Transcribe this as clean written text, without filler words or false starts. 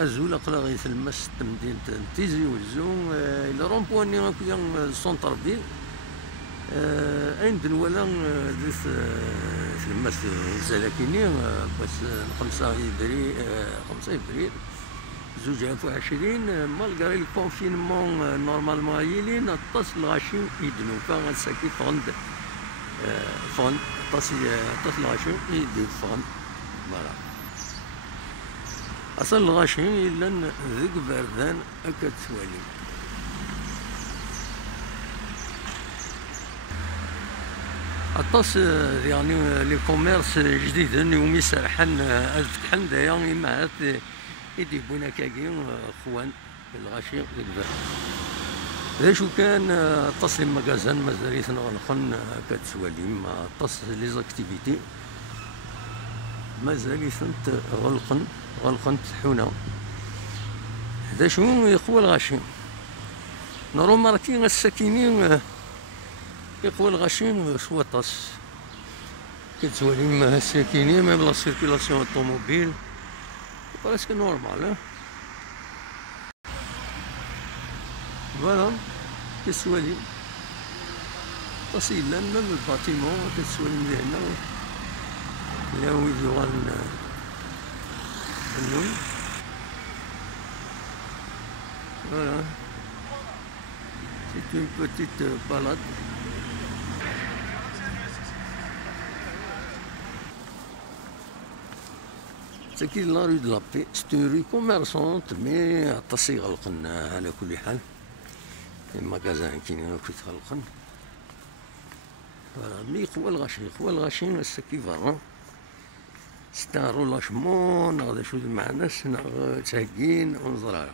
أزول أقلا غي تلمس مدينة تيزي وزو إلى رومبواني هاكيا سونتر فيل أين دنولا ديس تلمس زلاكيني بس 5 إبريل 2020 مالغري الكونفينمون نورمالمون هايلين أطاس الغاشي يدنو فغنساكي فغند فغند أطاس الغاشي يدنو فغند فوالا أصلا الغاشي إلا ذيك بردان أكاد توالي أطاس يعني لي كوميرس جديدين يومي سرحان فتحن دايا إما هات يديبونا كاكي خوان الغاشي ذيك برد ذا شو كان أطاس لي ماكازان مازاليت نغلقن أكاد توالي ما أطاس لي زاكتيفيتي مازاليت غلقن تحونا هذا شو يقوى الغاشي نورمال الساكنين يقوى الغاشي سوا طاس كتولي ما الساكنين ما بلا سيركيلاسيون اوتوموبيل براسك نورمال فوالا كتولي طاس إلا ميم الباتيمون كتولي من هنا لا وين يوغال النوم voilà c'est une petite balade تاكي لا رue de la paix c'est une rue commerçante mais عطاس يغلقن على كل حال الماكازان كاينين كي تغلقن فوالا مي يقوى الغاشي هسا كي فرا ستان رولاشمون ناخذ شوز مع ناس تهكين ونزرع